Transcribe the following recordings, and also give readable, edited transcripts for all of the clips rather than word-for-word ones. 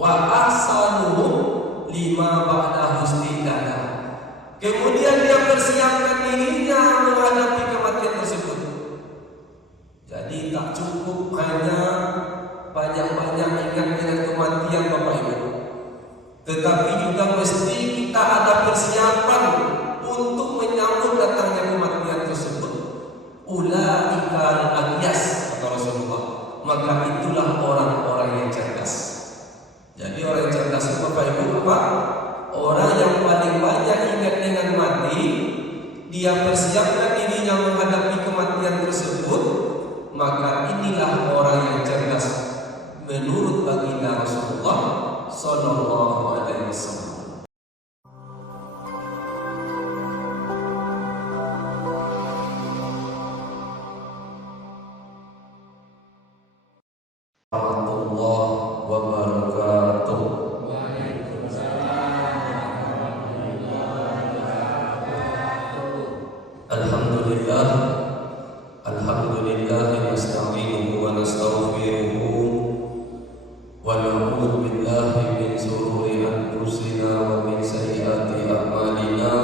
wa ahsanuhum lima ba'dahu istidada. Kemudian dia persiapkan dirinya menghadapi kematian tersebut. Jadi tak cukup hanya banyak-banyak ingat dengan kematian Bapak Ibu, tetapi juga mesti kita ada persiapan untuk menyambut datangnya kematian tersebut. Ulaika al-agyas, kata Rasulullah. Maka itulah orang-orang yang cerdas. Jadi orang yang cerdas itu Bapak Ibu apa? Orang yang paling banyak ingat dengan mati, dia persiapkan dirinya menghadapi kematian tersebut, maka inilah orang yang cerdas menurut baginda Rasulullah sallallahu alaihi wasallam. Warahmatullahi wabarakatuh. Alhamdulillah, alhamdulillah nasta'inuhu wa nastaghfiruhu wa na'udzu billahi min shururi anfusina wa min sayyiati a'malina.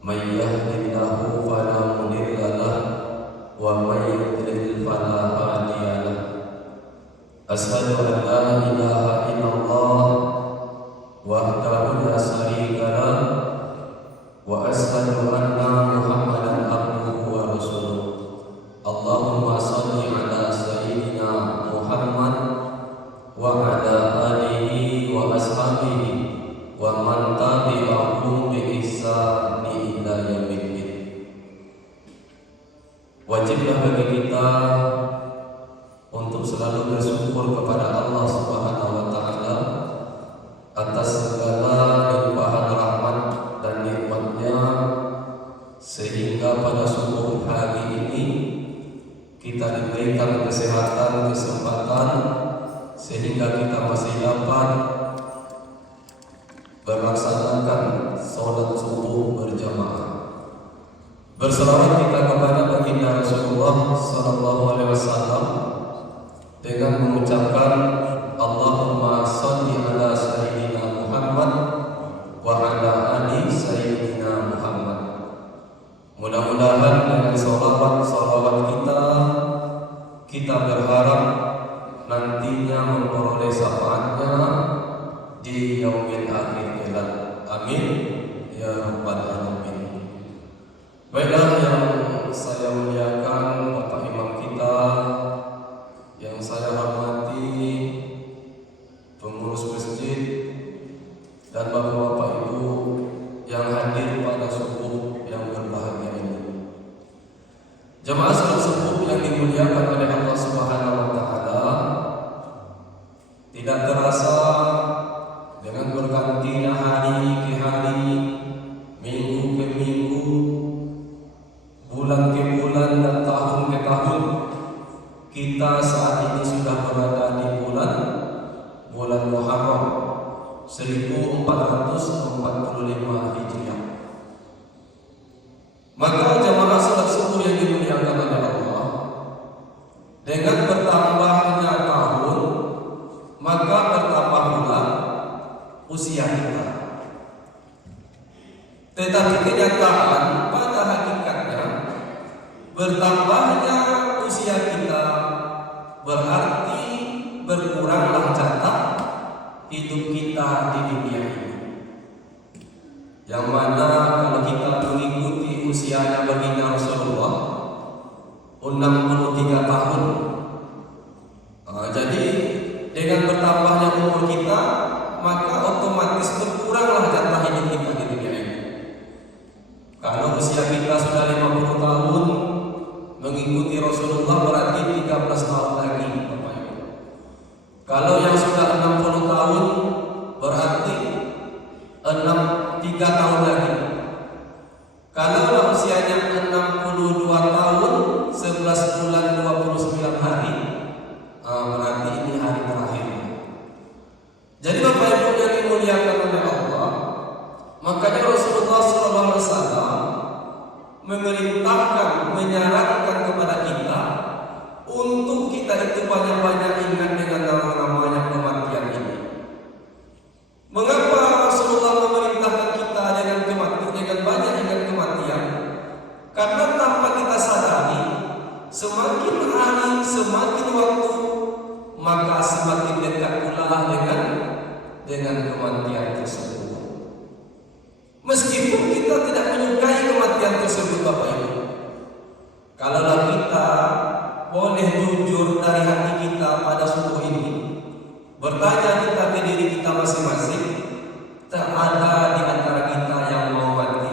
May yahdihillahu fala mudilla lahu wa may yudlil fala hadiya lahu. Asyhadu an la ilaha illallah wahdahu la syarika lahu wa asyhadu anna Muhammadan abduhu wa rasuluh. Allahumma shalli ala sayyidina Muhammad wa ala alihi wa ashabihi wa man tabi'ahum bi ihsani ila yaumiddin. Wajiblah bagi kita untuk selalu bersyukur kepada Allah Subhanahu wa taala atas segala limpahan rahmat dan nikmatnya, sehingga pada subuh hari ini kita diberikan kesehatan, kesempatan, sehingga kita masih dapat melaksanakan sholat subuh berjamaah. Berselawat kita kepada baginda Rasulullah sallallahu alaihi wasallam dengan mengucapkan Allahumma shalli ala sayyidina Muhammad wa ala ali sayyidina Muhammad. Mudah-mudahan dengan salawat kita berharap nantinya memperoleh syafaatnya di yaumil akhir kelak. Amin ya rabbal alamin. Baiklah yang saya muliakan Bapak Imam kita, yang saya hormati pengurus masjid dan Bapak-bapak Ibu yang hadir pada subuh yang berbahagia ini. Jemaah salat subuh yang dimuliakan oleh Allah Subhanahu wa taala, tidak terasa dengan bergantinya hari ke hari, minggu ke minggu, bulan ke bulan dan tahun ke tahun, kita saat ini sudah berada di bulan Muharram 1445 Hijriah. Maka jemaah salat subuh yang dimuliakan oleh Allah, dengan bertambahnya tahun, maka bertambah pula usia kita. Tetapi kenyataan pada hakikatnya, bertambahnya usia kita berarti berkuranglah jatah hidup kita di dunia ini. Yang mana kalau kita mengikuti usianya baginda Rasulullah 63 tahun, jadi dengan bertambahnya umur kita, maka otomatis berkuranglah jatah hidup kita di dunia ini. Kalau usia kita sudah 50 tahun, mengikuti Rasulullah berarti 13 tahun lagi, Bapak Ibu. Kalau yang sudah 60 tahun berarti 3 tahun lagi. Kalau usianya 62 tahun 11 bulan 29 hari, berarti ini hari terakhir. Jadi Bapak Ibu yang dimuliakan oleh Allah, makanya Rasulullah SAW memerintahkan, menyarankan kepada kita untuk kita itu banyak-banyak ingat dengan nama-namanya kematian ini. semakin dekat pula dengan kematian tersebut. Meskipun kita tidak menyukai kematian tersebut, Bapak Ibu, kalaulah kita boleh jujur dari hati kita pada subuh ini, bertanya kita ke diri kita masing-masing, tak ada di antara kita yang mau mati.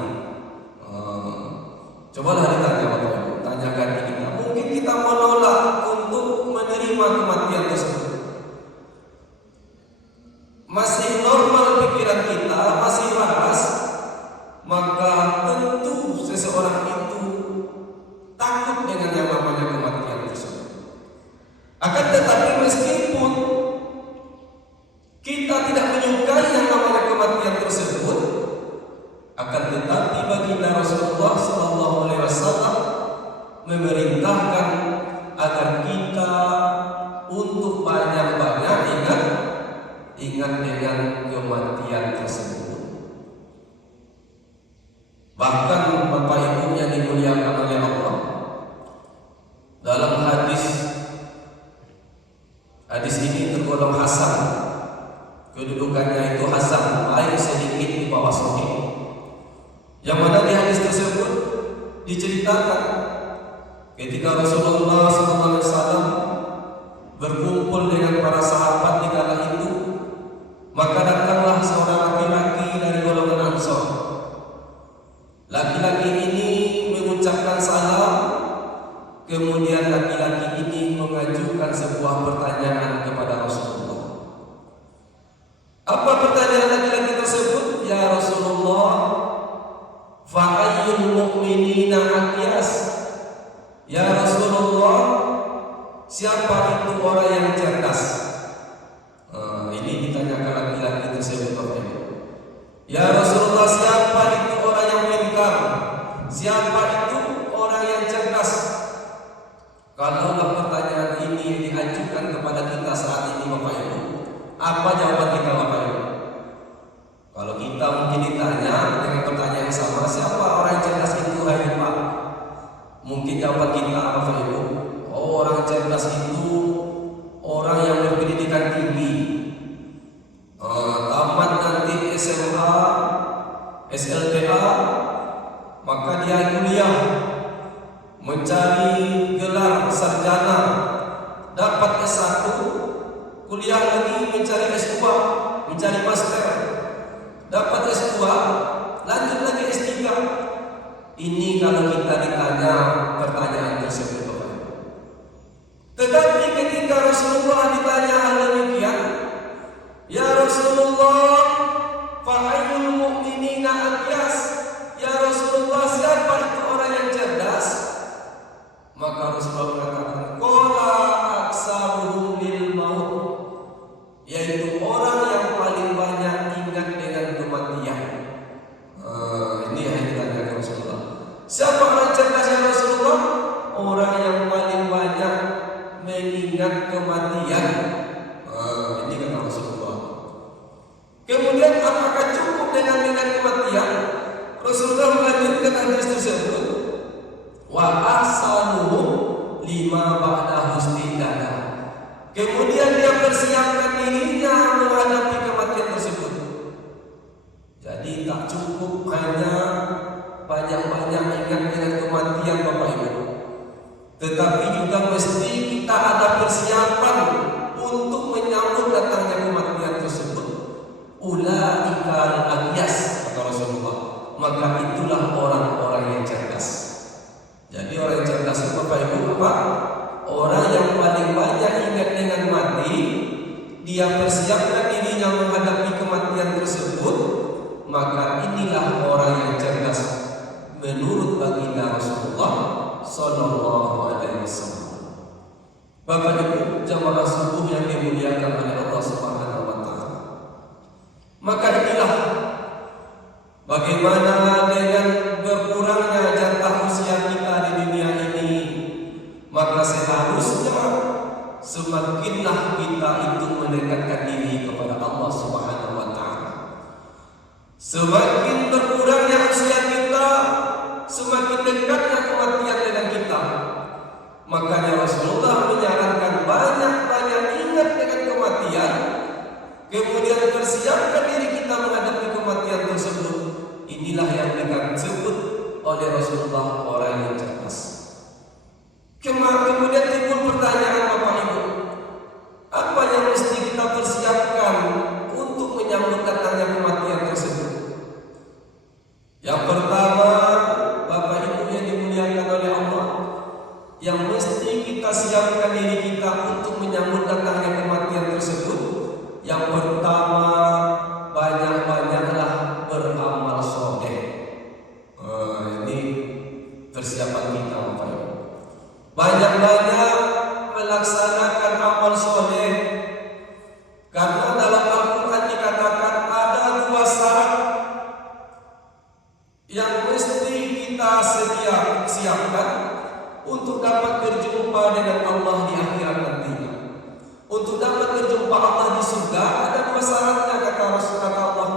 Cobalah ditanya, Bapak Ibu, tanyakan diri kita. Mungkin kita menolak untuk menerima kematian tersebut. Masih normal pikiran kita, masih waras, maka tentu seseorang itu takut dengan yang namanya kematian tersebut. Akan tetapi meskipun kita tidak menyukai yang namanya kematian tersebut, akan tetapi baginda Rasulullah SAW memerintahkan agar kita untuk banyak-banyak ingat dengan kematian tersebut. Bahkan Bapak Ibu yang dimuliakan oleh Allah, dalam hadis ini tergolong hasan, kedudukannya itu hasan, baik sedikit di bawah sahih. Yang mana di hadis tersebut diceritakan ketika Rasulullah SAW berkumpul dengan para sahabat di kala itu, maka datanglah seorang laki-laki dari golongan Ansor. Laki-laki ini mengucapkan salam, kemudian laki-laki ini mengajukan sebuah pertanyaan kepada Rasulullah. Apa pertanyaan laki-laki tersebut? Ya Rasulullah, fa'ayyul mu'minina aqyas. Ya Rasulullah, siapa itu orang yang cerdas? Ini ditanyakan laki-laki tersebut, Bapak Ibu. Ya Rasulullah, siapa itu orang yang pintar? Siapa itu orang yang cerdas? Kalaulah pertanyaan ini diajukan kepada kita saat ini, Bapak Ibu, apa jawaban kita, Bapak Ibu? Kalau kita mungkin ditanya dengan pertanyaan yang sama, siapa orang yang cerdas itu, hai Pak? Mungkin jawaban kita apa, Bapak Ibu? Oh, orang cerdas itu orang yang berpendidikan tinggi, tamat nanti SMA, SLTA, maka dia kuliah, mencari gelar sarjana, dapat S1, kuliah lagi, mencari S2, mencari master, dapat S2, lanjut lagi S3. Ini kalau kita ditanya pertanyaan tersebut, Bapak Ibu. Tetapi ketika Rasulullah ditanya hal demikian, ya Rasulullah, fa'ayyul mu'minina aqyas. Ya Rasulullah, siapa itu orang yang cerdas? Maka Rasulullah mengatakan, qala aksaruhum lil maut, yaitu orang yang paling banyak ingat dengan kematian. Ini yang ditanyakan Rasulullah. Siapa orang cerdas ya Rasulullah? Orang yang paling banyak mengingat kematian. Ini kata Rasulullah. Kemudian apakah cukup dengan mengingat kematian? Rasulullah melanjutkan hadis tersebut, wa ahsanuhum lima ba'da husnidana. Kemudian dia persiapkan dirinya menghadapi kematian tersebut. Jadi tak cukup hanya banyak-banyak ingat dengan kematian, Bapak Ibu, tetapi juga mesti kita ada persiapan untuk menyambut datangnya kematian tersebut. Ulaika al-aqyas, kata Rasulullah. Maka itulah orang-orang yang cerdas. Jadi orang yang cerdas itu, Bapak Ibu, apa? Orang yang paling banyak ingat dengan mati, dia persiapkan dirinya menghadapi kematian tersebut, maka inilah orang yang cerdas menurut baginda Rasulullah Sallallahu Alaihi Wasallam. Bapak Ibu jamaah subuh yang dimuliakan oleh Allah Subhanahu Wa Taala, maka inilah bagaimana dengan berkurangnya jatah usia kita di dunia ini, maka seharusnya semakinlah kita itu mendekatkan diri kepada Allah Subhanahu Wa Taala. Semakin berkurangnya usia kita, semakin dekatnya kematian dengan kita. Makanya Rasulullah menyarankan banyak-banyak ingat dengan mempersiapkan diri kita menghadapi kematian tersebut, inilah yang disebut oleh Rasulullah orang yang cerdas. Kemudian timbul pertanyaan Bapak Ibu, apa yang mesti kita persiapkan untuk menyambut datangnya kematian tersebut? Yang pertama, Bapak Ibu yang dimuliakan oleh Allah, yang mesti kita siapkan diri kita untuk menyambut datangnya kematian tersebut, yang pertama, banyak-banyaklah beramal soleh. Ini persiapan kita, Bapak Ibu. Banyak-banyak melaksanakan amal soleh, karena dalam Al-Quran dikatakan ada 2 syarat yang mesti kita siapkan untuk dapat berjumpa dengan Allah di akhirat nantinya. Untuk dapat berjumpa Allah di surga ada 2 syaratnya, kata Allah.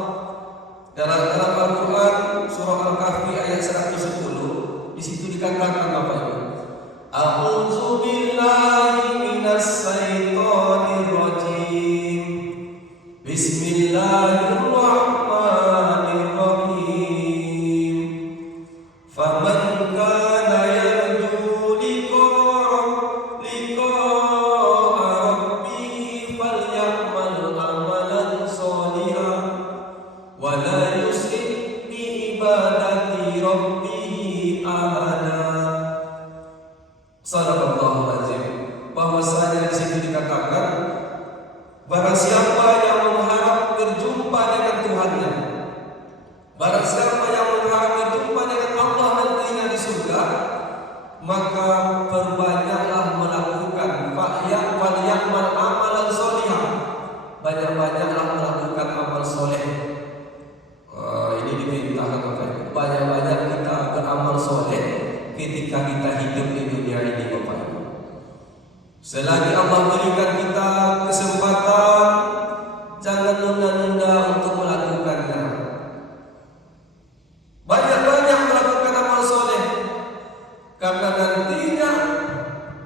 Dalam Al-Quran surah Al-Kahfi ayat 110, di situ dikatakan Bapak Ibu, A'udzu billahi minas syaitonir rajim. Bismillahirrahmanirrahim. Faman kana yarju liqa'a rabbih falyamal amalan shalihan wa la yusyrik bi ibadati rabbih ahada. Sadaqallahul azim. Bahwasanya di situ dikatakan, barang siapa yang mengharap berjumpa dengan Tuhannya, barang siapa yang mengharap berjumpa dengan Allah nantinya di surga, maka perbanyaklah melakukan falyamal amalan sholihan. Banyak-banyaklah melakukan amal soleh. Ini diperintahkan Bapak Ibu. Banyak-banyak kita beramal soleh ketika kita hidup di dunia ini, Bapak Ibu. Selagi Allah berikan kita kesempatan, jangan nunda-nunda untuk melakukannya. Banyak-banyak melakukan amal soleh, karena nantinya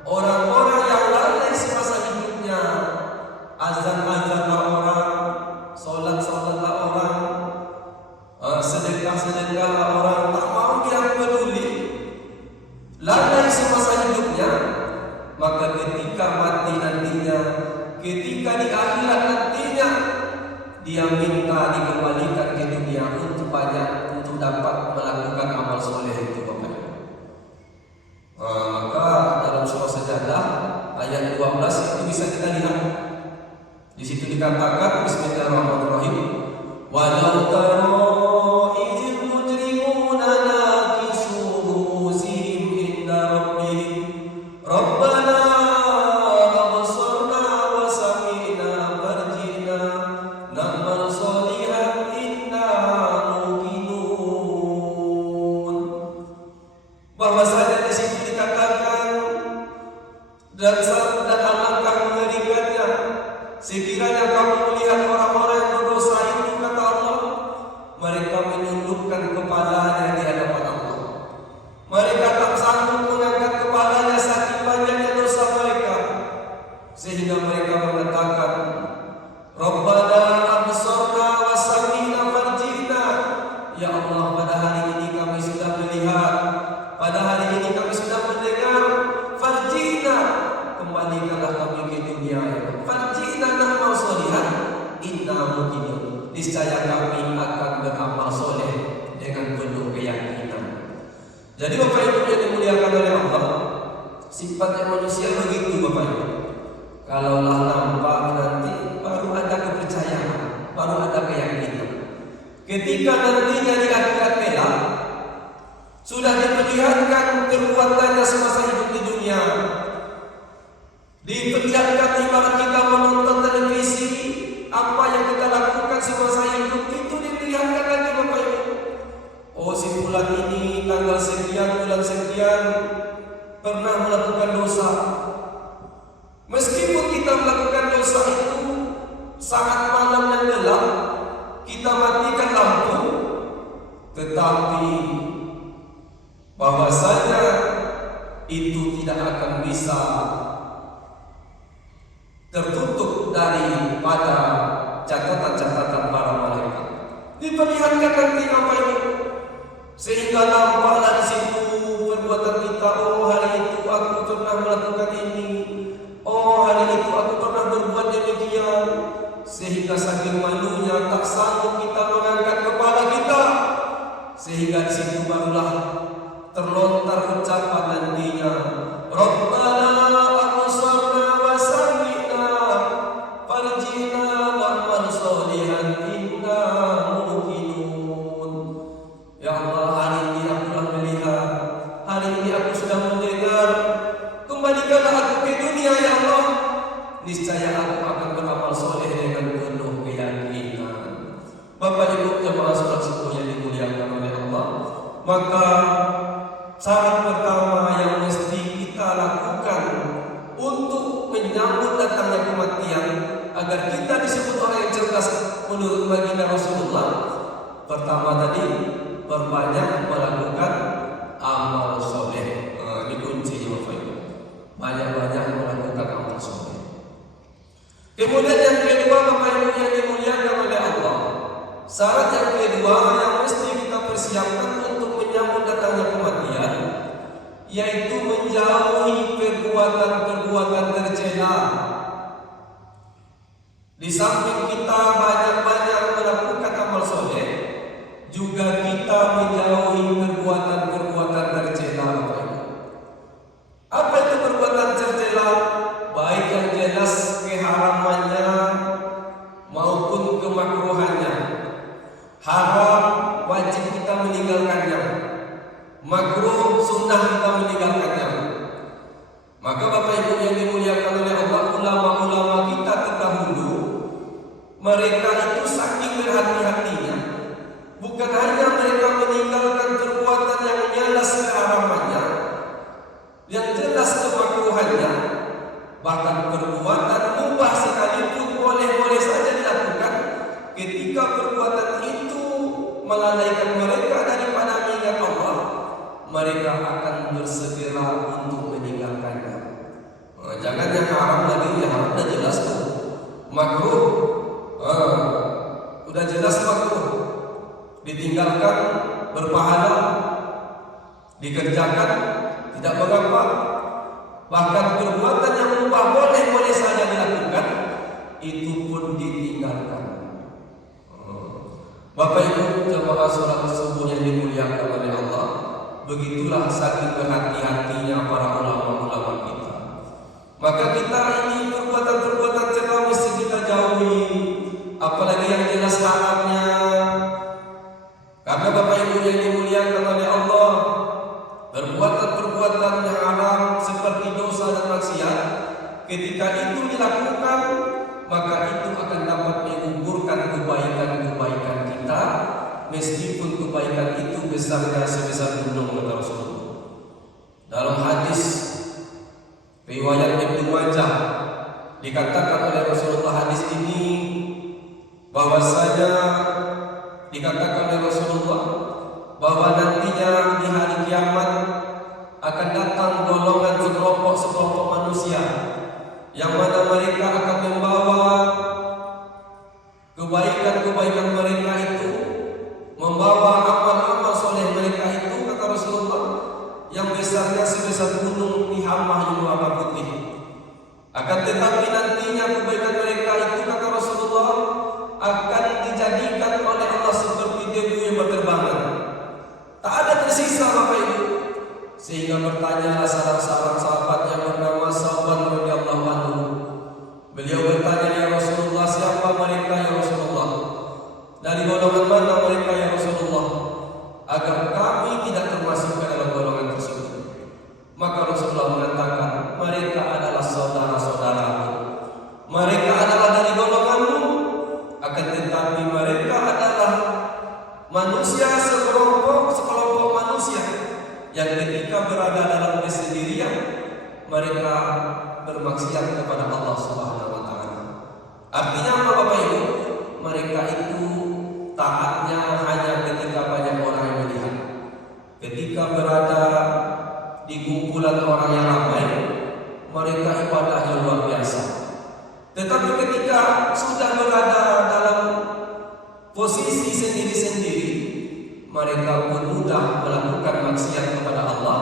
orang-orang yang lalai semasa hidupnya, azan-azanlah orang, sholat-sholatlah orang, sedekah-sedekahlah orang, tak mau dia peduli, lalai semasa hidupnya, maka ketika mati nantinya, ketika di akhirat nantinya, dia minta dikembalikan ke dunia untuk dapat melakukan amal soleh itu, Bapak Ibu. Maka dalam surah Sajadah ayat 12 itu bisa kita lihat. Di situ dikatakan, Bismillahirrahmanirrahim, walau tara idzil mujrimuna nakisu ru'usihim inda rabbihim rabbana absarna wa sami'na farji'na na'mal sholihan inna muqinun. Bahwasanya di situ dikatakan, dan alangkah mengerikannya sekiranya kamu melihat orang-orang yang berdosa itu, kata Allah, mereka menundukkan kepalanya di hadapan Allah. Mereka tak sanggup mengangkat kepalanya saking banyaknya dosa mereka, sehingga mereka mengatakan, Rabbana absarna wa sami'na farji'na. Ya Allah, pada hari ini kami sudah melihat, pada hari ini kami sudah mendengar, farji'na, kembalikanlah kami ke dunia. Farji'na na'mal sholihan inna muqinun. Niscaya kami akan beramal soleh dengan penuh keyakinan. Jadi Bapak Ibu yang dimuliakan oleh Allah, sifatnya manusia begitu, Bapak Ibu. Kalaulah nampak nanti, baru ada kepercayaan, baru ada keyakinan. Ketika nantinya di akhirat kelak sudah diperlihatkan perbuatannya semasa hidup di dunia, diperlihatkan ibarat kita menonton televisi, apa yang kita lakukan semasa hidup itu diperlihatkan lagi, Bapak Ibu. Oh, si bulan ini tanggal sekian, bulan sekian pernah melakukan dosa. Meskipun kita melakukan dosa itu saat malam yang gelap, kita matikan lampu, tetapi bahwasanya itu tidak akan bisa tertutup daripada catatan-catatan para diperlihatkan nanti Bapak Ibu, sehingga nampaklah di situ perbuatan kita. Oh, hari itu aku pernah melakukan ini. Oh, hari itu aku pernah berbuat demikian. Sehingga saking malunya tak sanggup kita mengangkat kepala kita, sehingga di situ barulah terlontar ucapan nantinya, Rabbana absarna wa sami'na farji'na wa'mal sholihan inna muqinun. Ya Allah, hari ini aku telah melihat, hari ini aku sudah mendengar, kembalikanlah aku ke dunia ya Allah, niscaya aku akan beramal soleh dengan penuh keyakinan. Bapak Ibu jemaah salat subuh yang dimuliakan oleh Allah, maka syarat pertama yang mesti kita lakukan untuk menyambut datangnya kematian agar kita disebut orang yang cerdas menurut baginda Rasulullah, pertama tadi perbanyak melakukan amal soleh. Ini kuncinya Bapak Ibu, banyak-banyak melakukan amal soleh. Kemudian yang kedua Bapak Ibu yang dimuliakan oleh Allah, syarat yang kedua yang mesti kita persiapkan untuk menyambut datangnya kematian, yaitu menjauhi perbuatan-perbuatan tercela. Di samping kita banyak-banyak melakukan amal soleh, juga kita menjauhi perbuatan-perbuatan tercela. Apa itu perbuatan tercela? Baik yang jelas keharamannya maupun kemakruhannya. Haram wajib kita meninggalkannya, makruh sunnah kita meninggalkannya. Maka Bapak Ibu yang dimuliakan oleh Allah, ulama-ulama kita terdahulu, mereka itu saking berhati-hatinya, bukan hanya mereka meninggalkan perbuatan yang jelas keharamannya, yang jelas kemakruhannya, bahkan perbuatan mubah sekalipun boleh-boleh saja dilakukan. Ketika perbuatan itu melalaikan mereka daripada mengingat Allah, mereka akan bersegera untuk meninggalkannya. Jangan yang haram lagi, yang haram sudah jelas tuh makruh, sudah jelas makruh, ditinggalkan berpahala, dikerjakan tidak mengapa. Bahkan perbuatan yang mubah boleh-boleh saja dilakukan, itu pun ditinggalkan. Bapak Ibu jemaah salat subuh yang dimuliakan oleh Allah, begitulah saking berhati-hatinya para ulama-ulama kita. Maka kita ini perbuatan-perbuatan tercela mesti kita jauhi, apalagi yang jelas haramnya. Karena Bapak Ibu yang dimuliakan oleh Allah, perbuatan-perbuatan yang haram seperti dosa dan maksiat, ketika itu dilakukan, maka itu akan dapat menguburkan kebaikan-kebaikan kita, meskipun kebaikan itu besarnya sebesar gunung, kata Rasulullah. Dalam hadis riwayat Ibnu Majah dikatakan oleh Rasulullah, hadis ini bahwasanya dikatakan oleh Rasulullah bahwa nantinya di hari kiamat akan datang golongan sekelompok manusia yang mana mereka akan membawa kebaikan-kebaikan mereka itu, membawa amal-amal soleh mereka itu, kata Rasulullah, yang besarnya sebesar gunung Tihamah yang warna putih. Akan tetapi nantinya kebaikan mereka itu, kata Rasulullah, akan dijadikan oleh Allah seperti debu yang berterbangan, tak ada tersisa Bapak Ibu. Sehingga bertanyalah salah sahabat yang bernama Sauban radhiyallahu anhu. Beliau bertanya, ya Rasulullah, siapa mereka ya Rasulullah? Dari golongan mana mereka ya Rasulullah? Agar kami tidak termasuk ke dalam golongan tersebut. Maka Rasulullah mengatakan, mereka adalah saudara-saudaramu, mereka adalah dari golonganmu, akan tetapi mereka adalah manusia sekelompok manusia yang ketika berada dalam kesendirian mereka bermaksiat kepada Allah Subhanahu wa taala. Artinya apa Bapak Ibu? Mereka itu taatnya hanya ketika banyak orang yang melihat. Ketika berada di kumpulan orang yang ramai, mereka ibadahnya luar biasa. Tetapi ketika sudah berada dalam posisi sendiri-sendiri, mereka pun mudah melakukan maksiat kepada Allah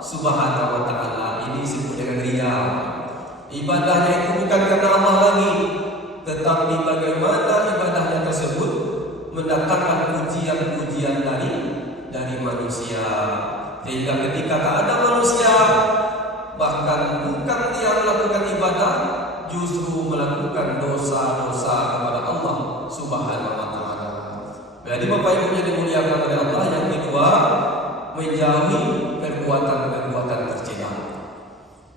Subhanahu wa taala. Ini disebut dengan riya. Ibadahnya itu bukan karena Allah lagi, tetapi bagaimana ibadahnya tersebut mendatangkan pujian-pujian dari manusia. Sehingga ketika tak ada manusia, bahkan bukan dia melakukan ibadah, justru melakukan dosa-dosa kepada Allah Subhanahu wa taala. Jadi Bapak Ibu yang dimuliakan oleh Allah, yang kedua, menjauhi perbuatan-perbuatan tercela.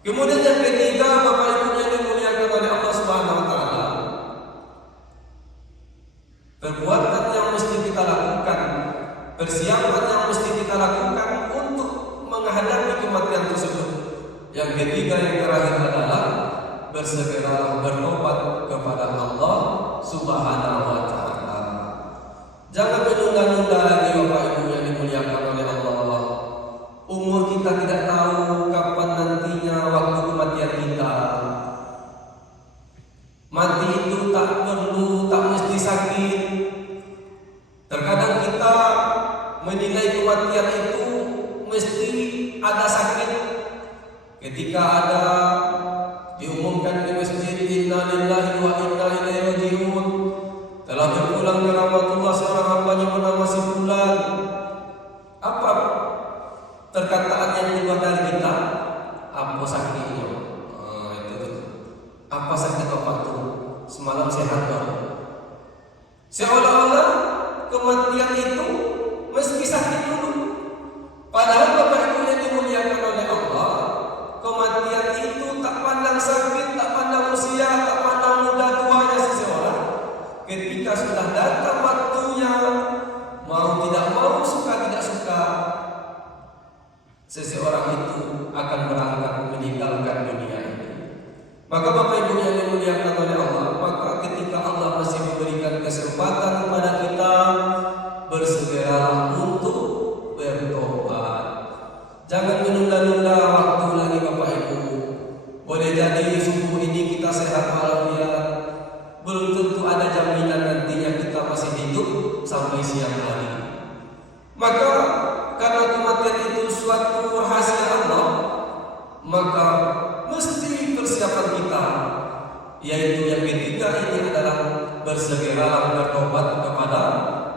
Kemudian yang ketiga, Bapak Ibu yang dimuliakan oleh Allah Subhanahu wa taala, perbuatan yang mesti kita lakukan, persiapan yang mesti kita lakukan untuk menghadapi kematian tersebut. Yang ketiga, yang terakhir adalah bersegera bertobat kepada Allah Subhanahu wa taala. Jangan menunda-nunda lagi Bapak Ibu yang dimuliakan oleh Allah. Umur kita tidak tahu kapan nantinya waktu kematian kita. Mati itu tak perlu, tak mesti sakit. Terkadang kita menilai kematian itu mesti ada sakit. Ketika ada diumumkan di masjid, inna lillahi wa inna ilaihi raji'un, telah berpulang ke rahmatullah seorang hambanya bernama si fulan. Apa perkataan yang keluar dari kita? Apa sakitnya? Itu. Apa sakit bapak itu? Semalam sehat kan? Seolah-olah kematian itu mesti sakit dulu. Padahal Bapak Ibu yang dimuliakan oleh Allah, kematian itu tak pandang sakit, tak pandang usia, tak pandang muda tuanya seseorang. Ketika sudah datang waktunya, mau tidak mau, suka tidak suka, seseorang itu akan berangkat meninggalkan dunia ini. Maka Bapak Ibu yang dimuliakan oleh Allah, maka ketika Allah masih memberikan kesempatan kepada kita, bersegeralah untuk bertobat. Jangan menunda-nunda waktu lagi Bapak Ibu. Boleh jadi subuh ini kita sehat walafiat, belum tentu ada jaminan nantinya kita masih hidup sampai siang hari. Maka karena kematian itu suatu rahasia Allah, maka mesti persiapan kita, yaitu yang ketiga ini adalah bersegeralah bertobat kepada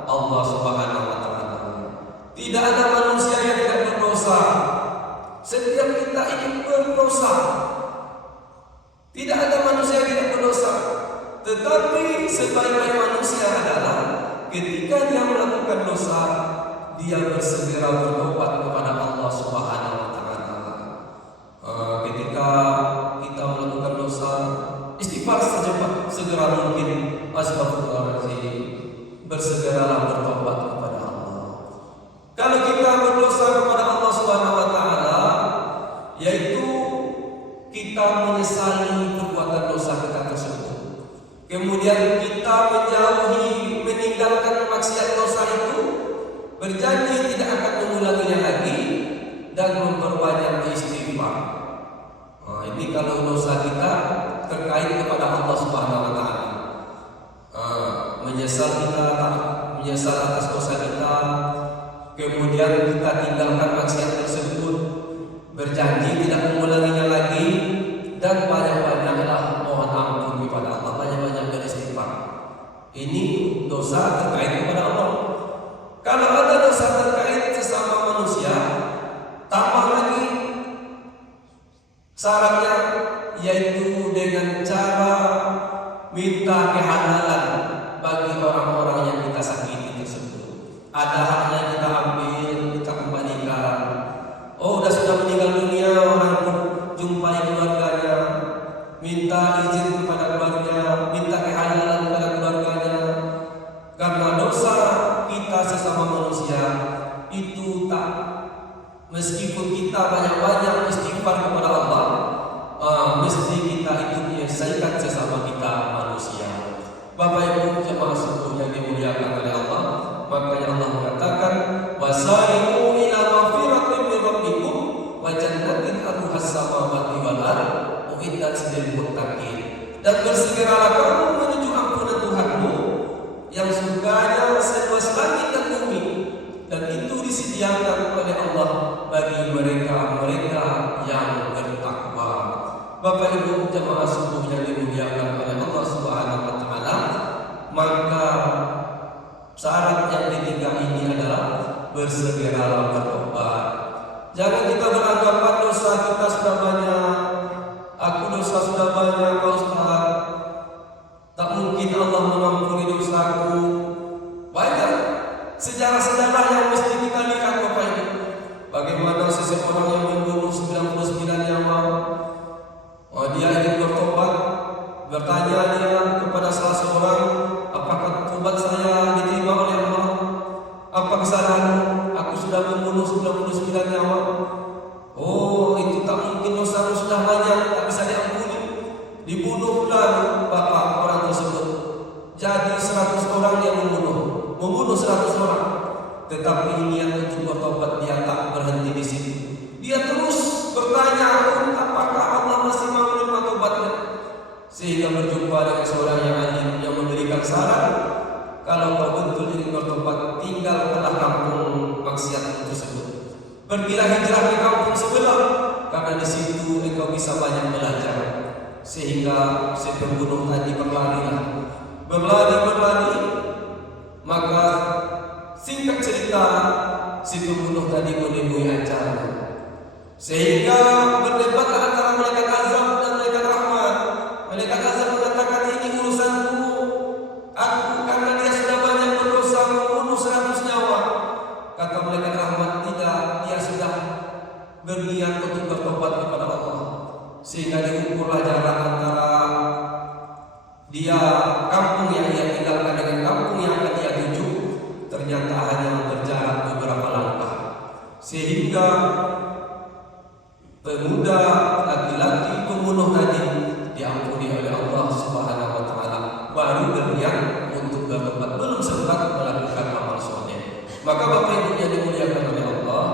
Allah Subhanahu wa taala. Tidak ada manusia yang tidak berdosa. Setiap kita ini berdosa. Tidak ada manusia yang tidak berdosa. Tetapi sebaik-baik manusia adalah ketika dia melakukan dosa, dia bersegera bertobat kepada Allah Subhanahu wa taala. Ketika kita melakukan dosa, istighfar secepat segera mungkin. Astagfirullahaladzim. Bersegeralah bertobat kepada Allah. Kalau kita berdosa kepada Allah Subhanahu wa taala, yaitu kita menyesali perbuatan dosa kita tersebut. Kemudian kita menjauhi, meninggalkan maksiat dosa itu, berjanji tidak akan mengulanginya lagi dan memperbanyak istighfar. Ini kalau dosa kita terkait kepada Allah Subhanahu wa taala. Menyesal atas dosa kita, kemudian kita tinggalkan maksiat tersebut, berjanji tidak mengulanginya lagi, dan banyak-banyaklah mohon ampun kepada Allah, banyak-banyak beristighfar. Ini dosa terkait kepada Allah. Kalau ada dosa terkait sesama manusia, tambah lagi syaratnya, yaitu dengan cara minta kehalalan bagi orang-orang yang kita sakiti tersebut. Ada haknya kita ambil, kita kembalikan. Oh, sudah meninggal dunia, orang pun jumpai keluarganya, minta izin kepada keluarga, minta kehalalan kepada keluarganya. Karena dosa kita sesama manusia itu tak, meskipun kita banyak-banyak istighfar kepada Allah, mesti kita itu menyelesaikan sesama kita manusia. Bapak Ibu jemaah sekalian yang dimuliakan oleh Allah, makanya Allah mengatakan, wasari'u ila maghfiratin min rabbikum wa jannatin arduhas samawati wal ardh uiddat lil muttaqin. Dan bersegeralah kamu menuju ampunan Tuhanmu yang surganya seluas langit dan bumi, dan bersegeralah bertobat. Jangan kita beranggapan dosa kita sudah banyak. Aku dosa sudah banyak, Pak Ustaz. Tak mungkin Allah mengampuni dosaku. Banyak sejarah-sejarah yang mesti kita lihat Bapak Ibu. Bagaimana seseorang yang membunuh 99 nyawa, dia ingin bertobat. Bertanya dia kepada salah seorang, apakah tobat saya diterima oleh Allah? Apa kesalahanmu? Aku sudah membunuh 99 nyawa. Oh, itu tak mungkin, dosamu sudah banyak, tak bisa diampuni. Dibunuhlah bapak orang tersebut. Jadi 100 orang yang membunuh 100 orang. Tetapi niat untuk bertobat dia tak berhenti di sini. Dia terus bertanya, apakah Allah masih mau menerima tobatnya? Sehingga berjumpa dengan seorang yang alim yang memberikan saran, kalau kau betul ingin bertobat, tinggalkanlah kampung maksiat tersebut. Pergilah hijrah ke kampung sebelah, karena di situ engkau bisa banyak belajar. Sehingga si pembunuh tadi berlari, maka singkat cerita si pembunuh tadi menemui ajalnya. Sehingga berdebatlah antara malaikat azab dan malaikat rahmat. Malaikat azab mengatakan, ini urusanku. Aku karena dia sudah banyak berdosa membunuh 100 nyawa. Kata malaikat rahmat, tidak, dia sudah berniat untuk bertobat kepada Allah. Sehingga diukurlah jarak antara dia kampung yang ia tinggalkan dengan kampung yang akan dia tuju. Ternyata hanya berjarak beberapa langkah. Sehingga pemuda laki-laki pembunuh tadi diampuni oleh Allah Subhanahu wa taala, baru berniat untuk bertobat, belum sempat melakukan amal soleh. Maka Bapak Ibu yang dimuliakan oleh Allah,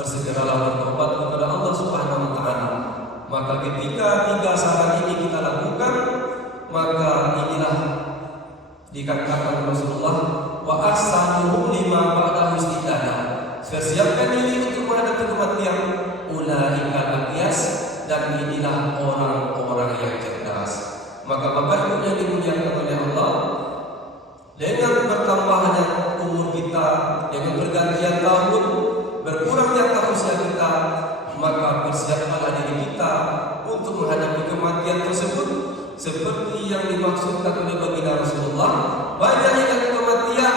bersegeralah bertobat kepada Allah Subhanahu wa taala. Maka ketika 3 syarat ini kita lakukan, maka inilah dikatakan Rasulullah, wa ahsanuhum lima ba'da istiqadah. Persiapkan diri untuk menghadapi kematian. Ulaika al-aqyas, dan inilah orang-orang yang cerdas. Maka Bapak Ibu yang dimuliakan oleh Allah, dengan bertambahnya umur kita, dengan pergantian tahun, berkurangnya tahun usia kita, maka persiapkanlah diri kita untuk menghadapi kematian tersebut seperti yang dimaksudkan oleh baginda Rasulullah. Banyak ingat kematian,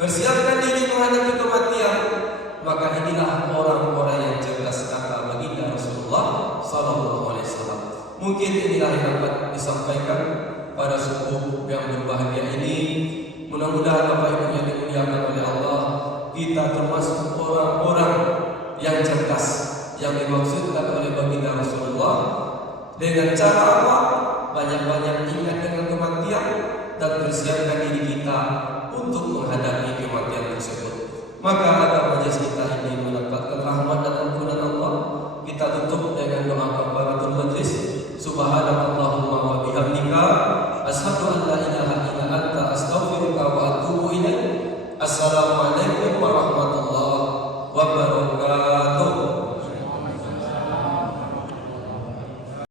persiapkan diri menghadapi kematian. Maka inilah orang-orang yang cerdas, kata baginda Rasulullah sallallahu alaihi wasallam. Mungkin inilah yang dapat disampaikan pada subuh yang berbahagia ini. Mudah-mudahan Bapak Ibu yang dimuliakan oleh Allah, kita termasuk orang-orang yang cerdas yang dimaksudkan oleh baginda Rasulullah. Dengan cara apa? Banyak-banyak ingat dengan kematian dan persiapkan diri kita untuk menghadapi kematian tersebut. Maka agar majelis kita ini mendapatkan rahmat dan